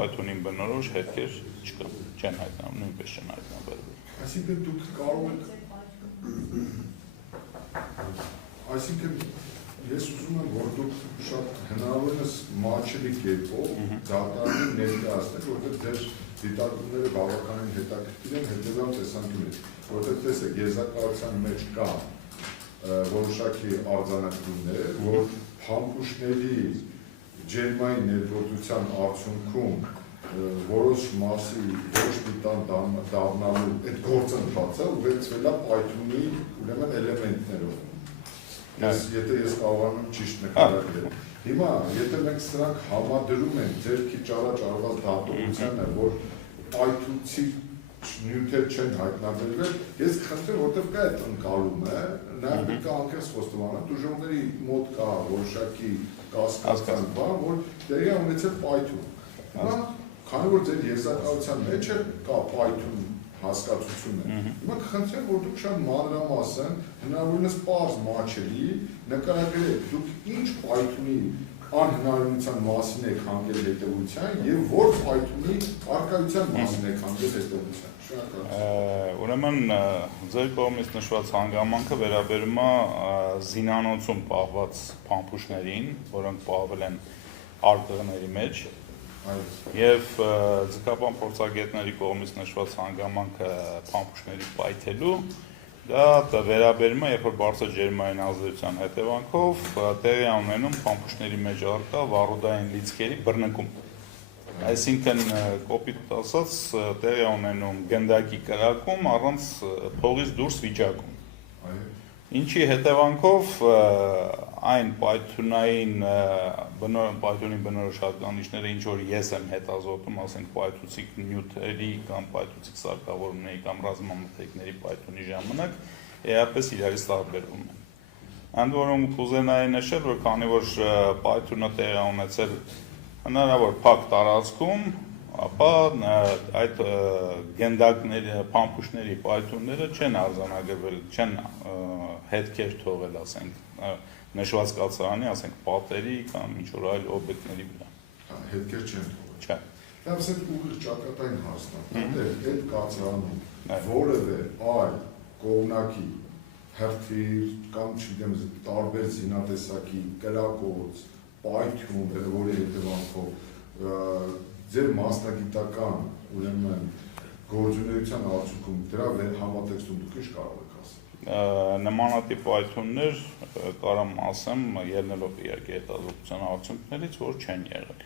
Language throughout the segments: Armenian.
Python-ին բնորոշ հետքեր չկան, չեն հայտնաբերվում, նույնպես չեն հայտնաբերվում։ Այսինքն դուք կարող եք Այսինքն ես ուզում եմ, որ դուք շատ հնարավորինս մատչելի կերպով դատարանին ներկայացնեք, որտեղ ձեր դիտարկումները բավականին հետաքրքիր են հետևյալ տեսանկյունից, որտեղ տեսեք, եզրակացության մեջ կա որոշակի արձանագրումներ, որ փամփուշտների ջերմային ներգործության արդյունքում որոշ մասի ոչ պիտան դառնալու այդ գործընթացը ուղեկցվել է Python-ի ուրեմն էլեմենտներով։ Եթե ես կարողանում ճիշտ նկարագրել։ Հիմա, եթե մենք սրանք համադրում ենք ձեր քիչ առաջ արված դատողությանը, որ Python-ի նյութեր չեն հայտնաբերվել, ես կխնդրեմ, որտեղ կա այդ ընկալումը, նաև պետք է անկեղծ խոստովանեմ, դժողների մոտ կա որոշակի կասկածան բան, որ տեղի ունեցել Python։ Հիմա, քանի որ ձեր եզրակացության մեջ կա Python հասկացությունը, հիմա կխնդրեմ, որ դուք շատ մանրամասն, հնարավորինս պարզ մատչելի նկարագրեք, դուք ինչ Python-ի անհնարինության մասին եք հանգել հետևության և որ Python-ի առկայության մասին եք հանգել հետևության։ Ուրեմն ձեր կողմից նշված հանգամանքը վերաբերում է զինանոցում պահված փամփուշտներին, որոնք պահվել են արտղների մեջ, և ձգաբան փորձագետների կողմից նշված հանգամանքը փամփուշտների պայթելու, դա վերաբերում է, երբ որ բարձր ջերմային ազդեցության հետևանքով տեղի ունենում փամփուշտների մեջ առկա վառոդային լիցքերի բռնկում։ Այսինքն կոպիտ ասած տեղի ունենում գնդակի կրակում առանց փողից դուրս վիճակում։ Ինչի հետևանքով այն Python-ի բնորոշ հատկանիշները, ինչ որ ես եմ հետազոտում, ասենք պայթուցիկ նյութերի կամ պայթուցիկ սարքավորումների կամ ռազմամթերքների Python-ի ժամանակ, էապես իրարից տարբերվում են։ Ընդ որում կուզենայի նշել, որ քանի որ Python-ը տեղի ունեցել հնարավոր փակ տարածքում, ապա այդ գնդակների, փամփուշտների պայթունները չեն արձանագրվել, չեն հետքեր թողել, ասենք, նշված կացարանի, ասենք, պատերի կամ ինչ-որ այլ օբյեկտների վրա։ Հետքեր չեն թողել։ Չէ։ Դա ասենք ուղիղ ճակատային հասնա, այդ կացարանում որևէ այլ կողմնակի հրթիռ կամ չգիտեմ տարբեր զինատեսակի կրակոց, Python, որի հետևանքով ձեր մասնագիտական ուրեմն գործունեության արդյունքում դրա համատեքստում դուք ինչ կարող եք ասել։ Նմանատիպ Python-ներ կարամ ասեմ, ելնելով իհարկե հետազոտության արդյունքներից, որ չեն եղել։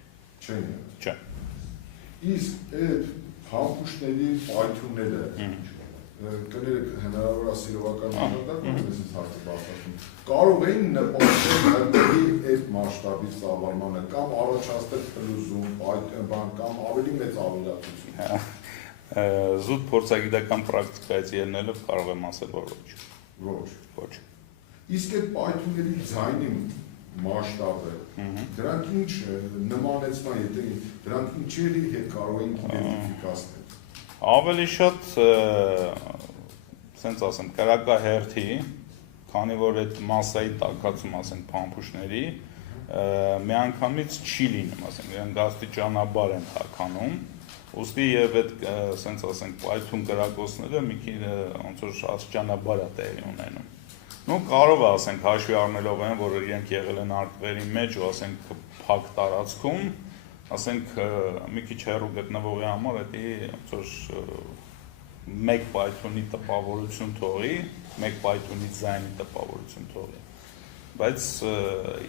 Չեն եղել։ Չէ։ Իսկ այդ փամփուշտների Python-ները կներեք հնարավոր ասիրովական մակարդակում ես հարցը բացատրում։ Կարող էին նպաստել հրթիռի այդ մասշտաբի ծավալմանը կամ առաջացնել փլուզում, կամ ավելի մեծ ավերածություն։ Զուտ փորձագիտական պրակտիկայից ելնելով կարող եմ ասել, որ ոչ։ Իսկ այդ Python-ների ձայնի մասշտաբը, դրանք ինչ նմանեցման, եթե դրանք ինչերի հետ կարող են իդենտիֆիկացնել։ Ավելի շատ, սենց ասեմ, կրակահերթի, քանի որ այդ մասսայի տաքացում, ասենք, փամփուշտների, միանգամից չի լինում, ասենք, իրենք աստիճանաբար են հագանում, ուստի և այդ, սենց ասենք, Python կրակոցները մի քիչ ոնց որ աստիճանաբար է տեղի ունենում։ Նու կարող է, ասենք, հաշվի առնելով են, որ իրենք եղել են արկղերի մեջ ու, ասենք, փակ տարածքում, ասենք, մի քիչ հեռու գտնվողի համար էդի ոնց որ մեկ Python-ի տպավորություն թողի, մեկ Python-ի ձայնի տպավորություն թողի, բայց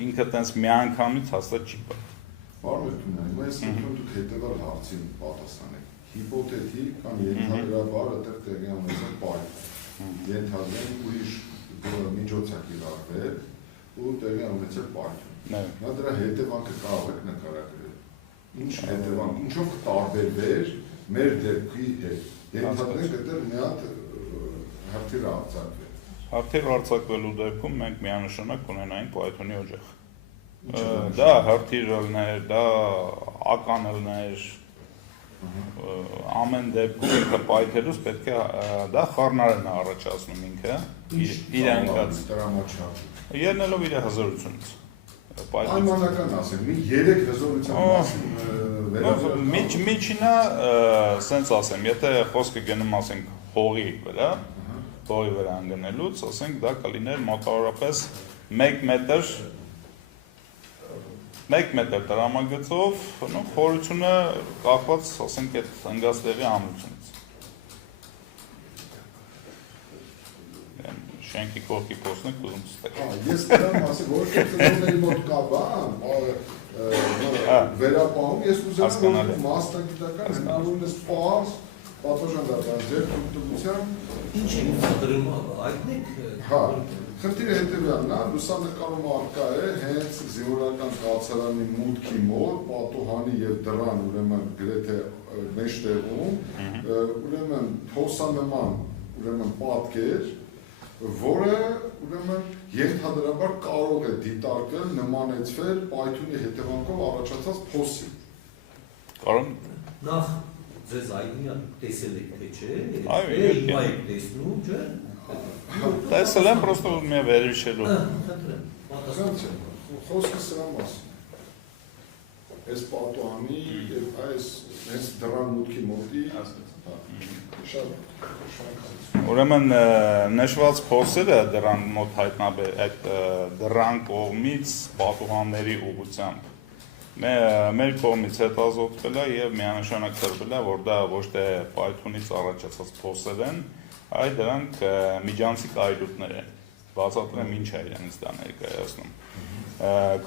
ինքը տենց միանգամից հաստատ չի պատահ։ Պարոն Թունյան, ես դուք հետևալ հարցին պատասխանեք։ Հիպոթետիկ կամ ենթադրաբար այդտեղ տեղի ունեցել Python։ Ենթադրենք ուրիշ միջոցակ իրարվել ու տեղի ունեցել Python։ Նա դրա հետևանքը կարող եք նկարագրել։ Ինչ հետևանք, ինչով կտարբերվեր մեր դեպքի հետ։ Ենթադրենք այդտեղ մի հատ հրթիռ արձակվել։ Հրթիռ արձակվելու դեպքում մենք միանշանակ կունենայինք Python-ի օջախ։ Դա հրթիռ ելներ, դա ական ելներ, ամեն դեպքում ինքը պայթելուց պետք է դա խառնարան է առաջացնում ինքը իր անկած ելնելով իր հզորությունից։ Պայմանական ասեմ, մի 3 հզորության մասին Միջինը, սենց ասեմ, եթե խոսքը գնում ասենք հողի վրա ընկնելուց, ասենք դա կլիներ մոտավորապես 1 մետր տրամագծով, խորությունը կախված, ասենք, այդ ընկած տեղի ամրությունից։ Շենքի կողքի փոսն եք ուզում ստեղ։ Ես դրան ասեմ, որ ծնողների մոտ կա բան, վերապահում, ես ուզում եմ մասնագիտական հնարավորինս պահ, պատոժան դարձան ձեր թույլտվության։ Ինչ են դրում այդնեք։ Հա, խնդիրը հետևյալն է, լուսանկարում առկա է հենց զինվորական կացարանի մուտքի մոտ, պատուհանի եւ դռան, ուրեմն գրեթե մեջտեղում, ուրեմն փոսանման, ուրեմն պատկեր, որը ուրեմն ենթադրաբար կարող է դիտարկել, նմանեցվել պայթյունի հետևանքով առաջացած փոսի։ Կարող Նախ ձեզ այդնի տեսել եք թե չէ, հիմա եք տեսնում, չէ։ տեսել եմ, պրոստը ուզում եմ վերհիշելու։ Խոսքը սրա մասին։ Այս պատուհանի եւ այս հենց դռան մուտքի մոտի շատ Ուրեմն նշված փոսերը դռան մոտ հայտնաբեր այդ դռան կողմից պատուհանների ուղղությամբ մեր կողմից հետազոտվել է եւ միանշանակ տրվել է, որ դա ոչ թե պայթյունից առաջացած փոսեր են, այլ դրանք միջանցիկ այլուտներ են։ Բացատրեմ ինչ է իրենից դա ներկայացնում։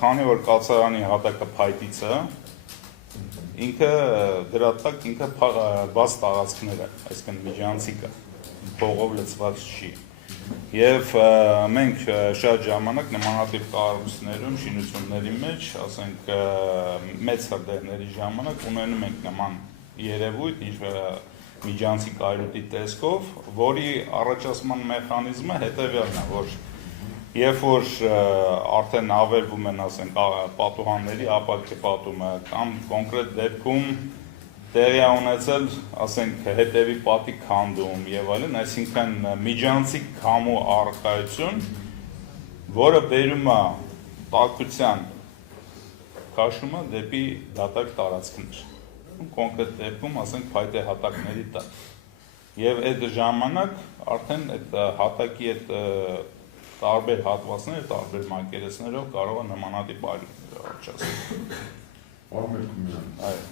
Քանի որ կացարանի հատակը փայտից է, ինքը դրա տակ ինքը բաց տարածքներ է, այսինքն միջանցիկ է, փողով լցված չի։ Եվ մենք շատ ժամանակ նմանատիպ կառույցներում, շինությունների մեջ, ասենք մեծ հրդեհների ժամանակ ունենում ենք նման երևույթ, ինչ-որ միջանցիկ այլուտի տեսքով, որի առաջացման մեխանիզմը հետևյալն է, որ երբ որ արդեն ավերվում են, ասենք, պատուհանների ապակի պատումը կամ կոնկրետ դեպքում տեղի ունեցել, ասենք, հետևի պատի քանդում եւ այլն, այսինքն միջանցիկ քամու առկայություն, որը բերում է տաքության քաշումը դեպի դատարկ տարածքներ։ Կոնկրետ դեպքում, ասենք, փայտե հատակների տակ։ Եվ այդ ժամանակ արդեն այդ հատակի այդ տարբեր հատվածները, տարբեր մակերեսներով կարող է նմանատիպ այլուտներ առաջացնել։ Պարոն Մերկումյան, Այո։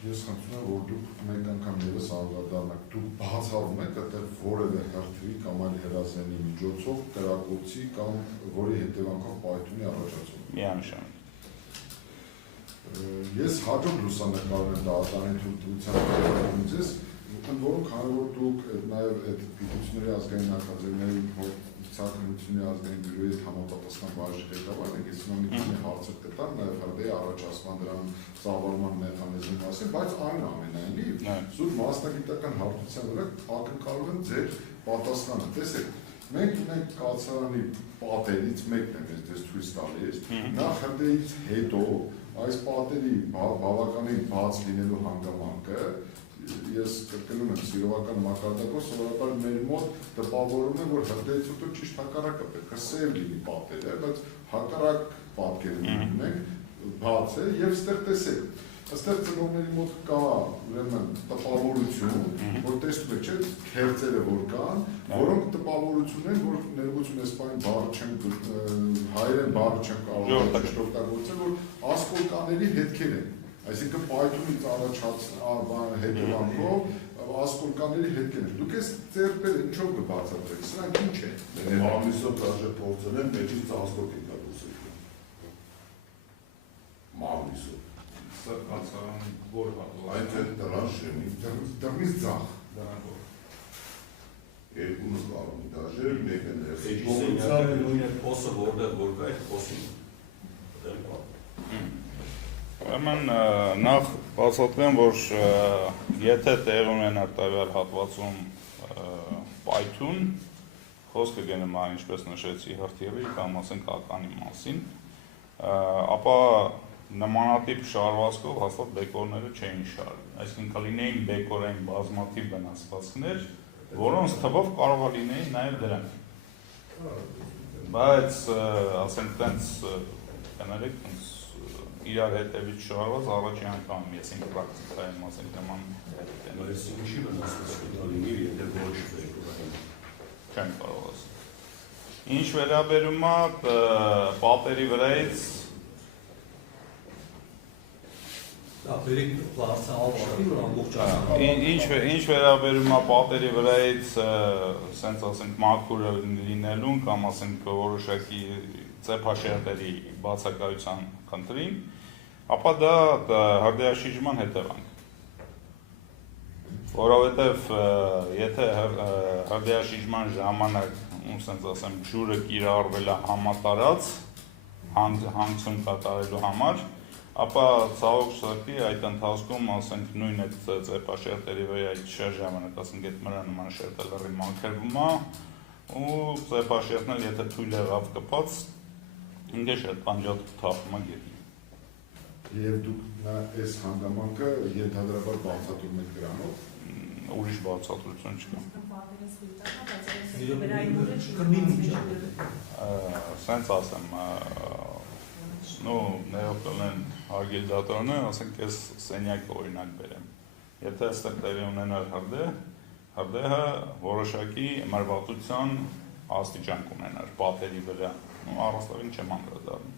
Ես խնդրում եմ, որ դուք մեկ անգամ ևս անդրադառնաք, դուք բացառում եք այդտեղ որևէ հրթիռի կամ այլ հրազդանի միջոցով կրակոցի կամ որի հետևանքով պայթյունի առաջացում։ Միանշանակ։ Ես հաջորդ լուսանկարում եմ դատարանի թույլտվության ձեզ, ընդ որում քանի որ դուք նաև այդ գիտությունների ազգային ակադեմիայի ցանկությունների ազգային բյուրոյի համապատասխան բաժնի ղեկավարն եք, ես մի քանի հարցեր կտամ նաև հրդեհի առաջացման դրան ծավալման մեխանիզմի մասին, բայց այնուամենայնիվ զուտ մասնագիտական հարթության վրա ակնկալում եմ ձեր պատասխանը։ Տեսեք, մենք ունենք կացարանի պատերից մեկն է մեզ դες ցույց տալիս, նախ հրդեհից հետո այս պատերի բավականին բաց լինելու հանգամանքը ես կրկնում եմ սիրովական մակարդակով սովորաբար մեր մոտ տպավորում է, որ հրդեհից հետո ճիշտ հակառակը պետք է սև լինի պատերը, բայց հակառակ պատկերը ունենք, բաց է եւ ստեղ տեսեք, այստեղ ծնողների մոտ կա ուրեմն տպավորություն, որ տեսնում եք, չէ՞, քերծերը որ կան, որոնք տպավորություն են, որ ներողություն էսպայն բառը չեն հայերեն բառը չեն կարող օգտագործել, որ ասկոլկաների հետքեր են։ Այսինքն պայթյունից առաջացած հետևանքով ասկոլկաների հետքեր են։ Դուք այս ծերպերը ինչով կբացատրեք, սրանք ինչ են։ Մամիսով դաժե փորձել են մեջից ասկոլկին կապուսել։ Մամիսով։ Սա կացարանի որ հատված։ Այդ է դրան շեմի։ Դռնից ձախ։ Երկունը կարում դաժե, մեկը ներս։ Նույն է փոսը որտեղ որ կա, այդ փոսի։ Ուրեմն նախ բացատրեմ, որ եթե տեղ ունենա տվյալ հատվածում պայթյուն, խոսքը գնում է, ինչպես նշեցի, հրթիռի կամ ասենք ականի մասին, ապա նմանատիպ շարվածքով հաստատ բեկորները չէին շարվի, այսինքն կլինեին բեկորային բազմաթիվ վնասվածքներ, որոնց թվով կարող է լինեին նաև դրանք։ բայց ասենք տենց կներեք, տենց իրար հետևից շարված առաջի անգամ ես ինձ պրակտիկայում ասենք նման Այս ինչի վնասվածքն ունի, եթե ոչ չեմ կարող ասել։ Ինչ վերաբերում է պատերի վրայից Բերեք պլասը ավարտի, որ ամբողջ ինչ վերաբերում է պատերի վրայից սենց ասենք մաքուրը լինելուն կամ ասենք որոշակի ծեփաշերտերի բացակայության խնդրին, ապա դա հրդեհաշիջման հետևանք։ Որովհետև եթե հրդեհաշիջման ժամանակ, սենց ասեմ, ջուրը կիրառվել է համատարած հանգցում կատարելու համար, ապա ցավոք սրտի այդ ընթացքում ասենք նույն այդ ծեփաշերտերի վրա այդ շրջանակ ասենք այդ մրա նման շերտը լրի մաքրվում է ու ծեփաշերտն եթե թույլ եղավ կպած ինքը շատ պանջատ թափում է գետի։ Եվ դուք այս հանգամանքը ենթադրաբար բացատրում եք դրանով։ Ուրիշ բացատրություն չկա։ Սենց ասեմ, ներողություն հարգել դատարանը, ասենք ես սենյակը օրինակ բերեմ։ Եթե այստեղ տեղի ունենար հրդեհը որոշակի մրվածության աստիճան կունենար պատերի վրա, առաստաղին չեմ անդրադառնում։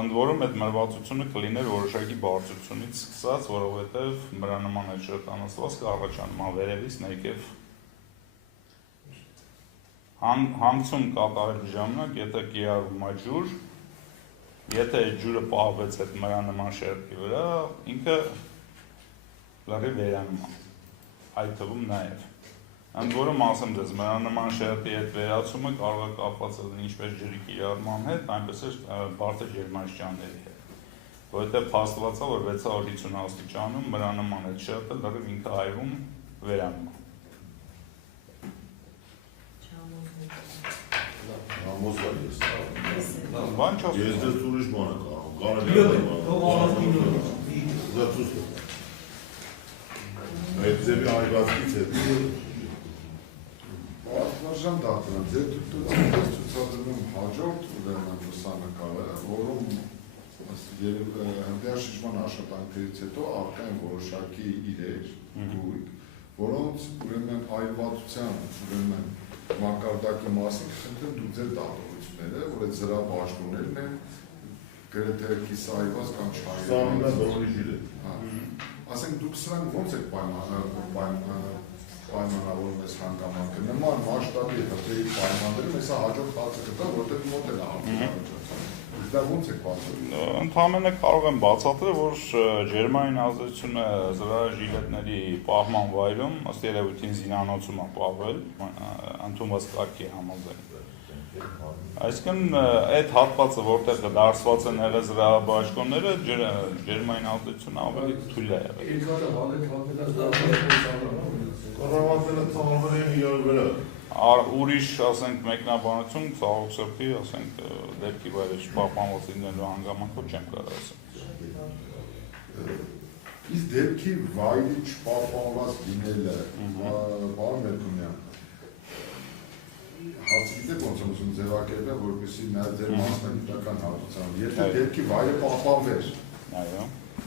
Ընդ որում այդ մրվածությունը կլիներ որոշակի բարձրությունից սկսած, որովհետև մրանման այդ շրջանացված կառաջանում վերևից ներքև հանգցում կատարելու ժամանակ, եթե կիրառվում է ջուր, եթե այդ ջուրը պահվեց այդ մրանման շերտի վրա, ինքը լրի վերանում է, այդ թվում նաև։ Ընդ որում ասեմ ձեզ, մրանման շերտի այդ վերացումը կարող է կապված լինել ինչպես ջրի կիրառման հետ, այնպես էլ բարձր ջերմաստիճանների հետ։ Որովհետև փաստված է, որ 650 աստիճանում մրանման այդ շերտը լրիվ ինքը այրում վերանում է։ Համոզվել ես։ Բան չասում։ Ես դες ուրիշ բան կարող, այդ ձևի այրվածքից է։ Արտվարժան դատարան, ձեր ցուցադրում հաջորդ ուրեմն լուսանկարը, որում հրդեհաշիջման աշխատանքներից հետո առկա են որոշակի իրեր, գույք, որոնց ուրեմն այրվածության ուրեմն մակարդակի մասին խնդրեմ դուք ձեր դատողությունները, որ այդ զրահպաշտումներն են գրեթե կիսայված կամ չայված։ Ասենք դուք սրանք ո՞նց եք պայմանավորում ես հանգամանքը, նման մասշտաբի հրդեհի պայմաններում հեսա հաջորդ հարցը կտա, որտեղ մոտ էլ դա ո՞նց եք բացատրում։ Ընդհանրապես կարող եմ բացատրել, որ ջերմային ազդեցությունը զրահաժիլետների պահման վայրում ըստ երևույթին զինանոցում է պահվել, ընդունված կարգի համաձայն։ Այսինքն այդ հատվածը, որտեղ դարսված են եղել զրահաբաշխոնները, ջերմային ազդեցությունը ավելի թույլ է եղել։ Կառավարները ծավալվել են իրար վրա։ Ուրիշ, ասենք, մեկնաբանություն, ցավոք սրտի, ասենք, դեպքի վայրը չպահպանված լինելու հանգամանքով չեմ կարող ասել։ Իսկ դեպքի վայրի չպահպանված լինելը, պարոն Մերկումյան, հարցը գիտեք ոնց եմ ուզում ձևակերպել, որպեսզի նաև ձեր մասնագիտական հարցությամբ, եթե դեպքի վայրը պահպանվեր,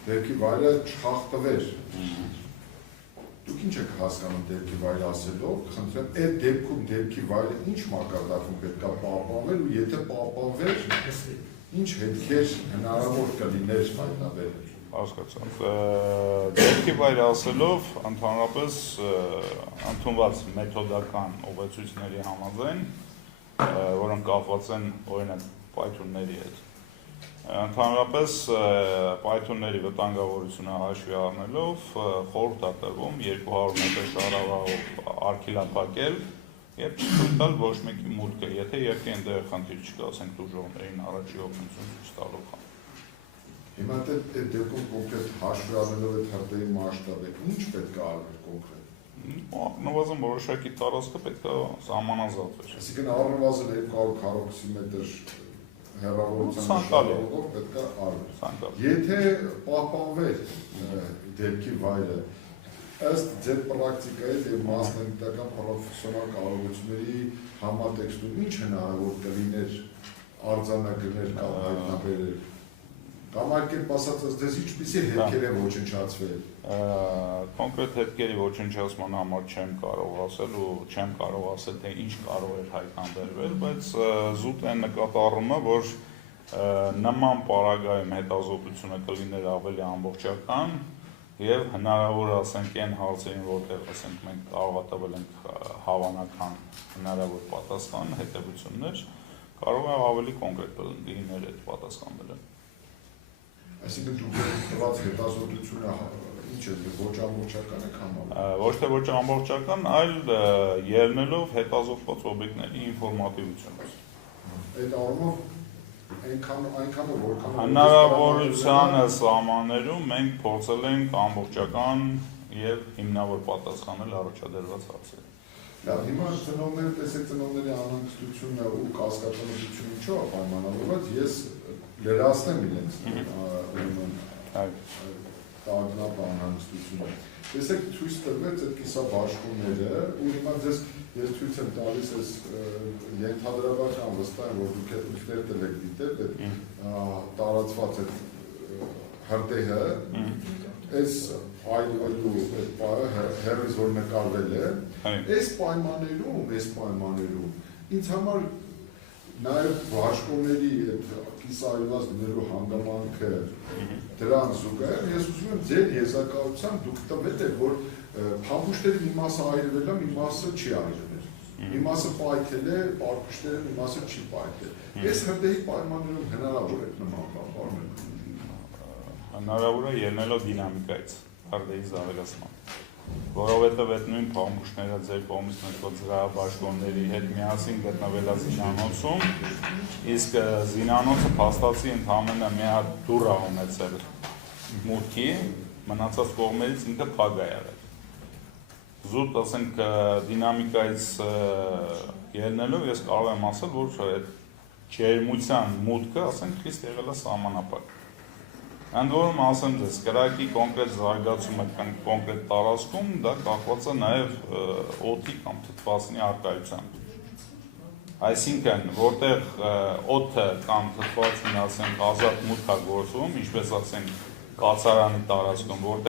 դեպքի վայրը չխախտվեր, դուք ինչ եք հասկանում դեպքի վայրը ասելով, խնդրեմ, այդ դեպքում դեպքի վայրը ինչ մակարդակում պետք է պահպանվեր ու եթե պահպանվեր, ինչ հետքեր հնարավոր կլիներ հայտնաբերել։ Հասկացա։ Դեպքի վայրը ասելով, ընդհանրապես ընդունված մեթոդական ուղեցույցների համաձայն, որոնք կապված են օրինակ պայթյունների հետ։ Ընդհանրապես պայթյունների վտանգավորությունը հաշվի առնելով խորհուրդ է տրվում 200 մետր շարավով արգելափակել եւ չտալ ոչ մեկի մուտքը, եթե երկի այնտեղ խնդիր չկա, ասենք դժողներին առաջի օգնություն ցույց տալով։ Հիմա այդ դեպքում կոնկրետ հաշվի առնելով այդ հրդեհի մասշտաբը, ինչ պետք է արվեր կոնկրետ։ Նվազն որոշակի տարածքը պետք է սահմանազատվեր։ Այսինքն առնվազն 200 քառակուսի մետր հեռավորության շրջանով պետք է արվեր։ Եթե պահպանվեր դեպքի վայրը, ըստ ձեր պրակտիկայի եւ մասնագիտական պրոֆեսիոնալ կարողությունների համատեքստում ինչ հնարավոր կլիներ արձանագրել կամ հայտնաբերել կամ այլ կերպ ասած դες ինչպիսի հետքեր են ոչնչացվել կոնկրետ հետքերի ոչնչացման համար չեմ կարող ասել ու չեմ կարող ասել թե ինչ կարող էր հայտնաբերվել, բայց զուտ է նկատառումը, որ նման պարագայում հետազոտությունը կլիներ ավելի ամբողջական եւ հնարավոր ասենք այն հարցերին, որտեղ ասենք մենք կարող տվել ենք հավանական հնարավոր պատասխան, հետեւություններ, կարող է ավելի կոնկրետ լինել այդ պատասխանները։ Այսինքն դուք տված հետազոտությունը ինչ է, ոչ ամբողջական է կամ ոչ թե ոչ ամբողջական, այլ ելնելով հետազոտված օբյեկտների ինֆորմատիվությունից։ Այդ առումով այնքան որքան հնարավորությանը սահմաններում մենք փորձել ենք ամբողջական եւ հիմնավոր պատասխանել առաջադրված հարցերին։ Լավ, հիմա ծնողները տեսեք ծնողների անհանգստությունը ու կասկածանությունը ինչու է պայմանավորված, ես լրացնեմ իրենց տագնապ անհանգստությունը։ Տեսեք ցույց տրվեց այդ կիսաբաշխումները ու հիմա ձեզ ես ցույց եմ տալիս այս ենթադրաբար վստահ եմ, որ դուք ինքներդ եք դիտել այդ տարածված այդ հրդեհը, այս այլու հերից որ նկարվել է, այս պայմաններում ինձ համար նաև բաշխումների այդ կիսայված դնելու հանգամանքը դրան զուգահեռ ես ուզում եմ ձեր եզրակացությամբ դուք տվեք որ փամփուշտերի մի մասը այրվել է, մի մասը չի այրվել։ Մի մասը պայթել է, պարփուշտերը մի մասը չի պայթել։ Այս հրդեհի պայմաններում հնարավոր է նման բան պարունել։ Հնարավոր է ելնելով դինամիկայից, հրդեհի զարգացման։ Որովհետև այդ նույն փամփուշտները ձեր կողմից նշված զրահաբաշխումների հետ միասին գտնվել է զինանոցում, իսկ զինանոցը փաստացի ընդհանրապես մի հատ դուռ է ունեցել մուտքի, մնացած կողմերից ինքը փակ է եղել։ Զուտ ասենք դինամիկայից ելնելով ես կարող եմ ասել, որ այդ ջերմության մուտքը ասենք խիստ եղել է սահմանափակ։ Ընդ որում ասեմ ձեզ, կրակի կոնկրետ զարգացումը կոնկրետ տարածքում դա կախված է նաև օդի կամ թթվածնի առկայությամբ։ Այսինքն, որտեղ օդը կամ թթվածնին ասենք ազատ մուտք է գործում, ինչպես ասենք կացարանի տարածքում, որտեղ